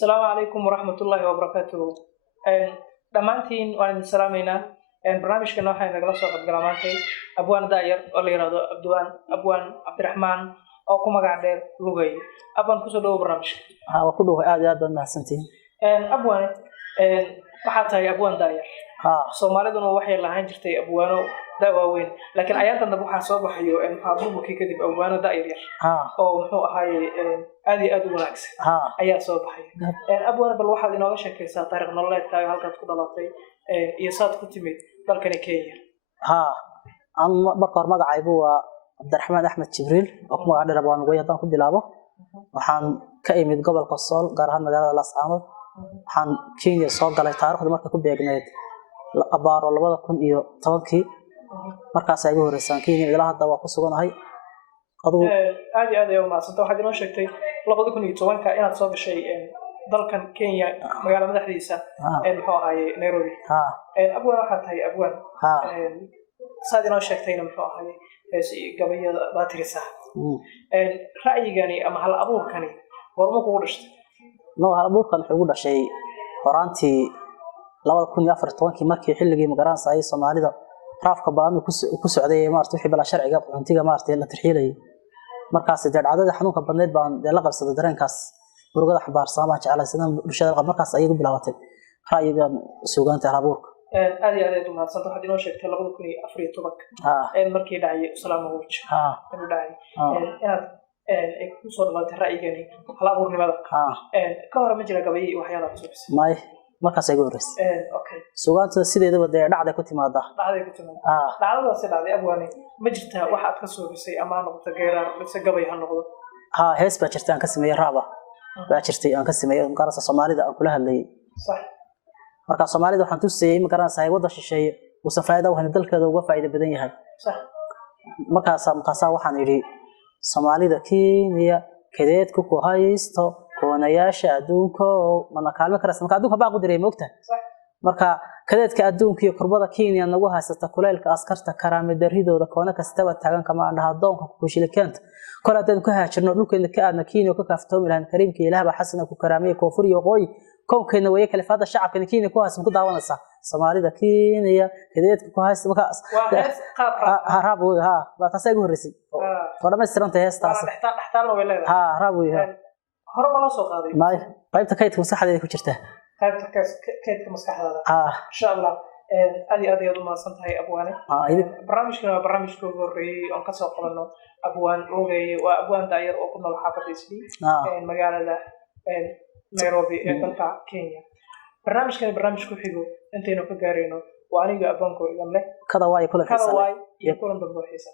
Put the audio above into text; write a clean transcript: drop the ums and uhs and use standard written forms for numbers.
السلام عليكم ورحمة الله وبركاته. دمانتين وأنا السلامينا. برنامج كنا حين نجلس وقت جرامانتي أبوان داير اللي يرادو أبوان عبد الرحمن أو كم قاعد لغوي أبوان كسر برنامج. وكله aad baan mahadsantiin أبوان waxaa tahay abwaan daayar Soomaaliduna waxay lahayn jirtay abwaano daawaweyn laakiin ayaantan dab waxaa soo baxayo maxaabuubkii kadib abwaano daayar yar oo muxuu ahaay aad iyo aad u wanaagsan ayaa soo baxay abwaan bal waxaad inooga sheekaysaa taariikh nololeedkaaga halkaad ku dhalatay iyo saad ku timid dalkani Kenya aan marka magacaygu waa Cabdiraxmaan Axmed Jibriil oo ku magac dheer abwaan weey hadaan ku bilaabo waxaan ka imid gobolka Sool gaar ahaan magaalada Laascaanood waxaan Kenya soo galay taariikhda markay ku beegneed abaaro 2010kii markaas ay ugu horeysay Kenya ilaa hadda waa ku suganahay adigu aad iyo aad ay u maasanta waxaad inoo sheegtay 2010ka inaad soo gashay dalkan Kenya magaalada madaxdiisa muxuu ahaay Nairobi abwaan waxaad tahay abwaan saad inoo sheegtayna muxuu ahaay gabayada baatirisa ra'yigani ama hal abuurkani warmo kugu dhashtay hal abuurkan wuxuu ugu dhashay horaantii 2014kii markii xilligii magaranaysa ay Soomaalida raafka baan ku socday maartay wixii bala sharciga quntiga maartay la tirxiilay markaas dadcadada xanuunka badneed baan la qabsaday dareenkaas murugada xabaarsan jeclaysan bulshada markaas ay igu bilaabatay ra'yigan suugaanta hal abuurka aad iyo aad u mahadsan waxaad inoo sheegtay 2014 markii dhacay salaam wajh inuu dhacay inaad ku soo dhawaatay ra'yigani hal abuurnimada ka hor ma jira gabayay waxyaalaha soo bisay may markaas ay go'reysay okay suugaanta sideedaba dhacday ku timaada dhacdada sidaadii abwaani ma jirta wax aad ka soo bisay ama noqoto geerar mise gabay ha noqdo hees baa jirta aan ka sameeyay raaba baa jirtay aan ka sameeyay magaranaysa Soomaalida aan kula hadlayay sax marka Soomaalida waxaan tusayay magaranaysa wada shisheeye oo safaayada waxaan dalkeeda uga faa'iido badan yahay sax markaas waxaan yiri Soomaalida Kenya kadeedku ku haysto koonayaasha adduunka mana kaalmo karaysan marka adduunka baa qudiray moogta marka kadeedka adduunka iyo kurbada Kenya nagu haysata kuleelka askarta karaamada daridooda koona kastaba taagan kama dhaha doonka ku shilkeenta koladan ku haajirno dhulkeena ka aadna Kenya ka kaaftoomi lahayn kariimka Ilaahay xasan ku karaamay koonfur iyo qoy koonkeena way kala faada shacabka Kenya ku haasan ku daawanaysa Soomaalida Kenya kadeedka ku haysto markaas raab waa taasay ugu horeysay wadama heestaas dhaxtaan way leedahay raab hore ma la soo qaaday may qaybta kaydka maskaxdeeda ku jirta qaybta kaydka maskaxdaada insha Allah aad iyo aad u maasan tahay abwaane barnaamijkana waa barnaamijka ugu horeeyay oo ka soo qabanno abwaan lugay waa abwaan daayar oo ku nool xaafadda Isli magaalada Nairobi ee dalka Kenya barnaamijkana barnaamijku xigo intaynu ka gaareyno waa aniga abwaanko idan leh kada waay kula iyo kulan dambe xiisa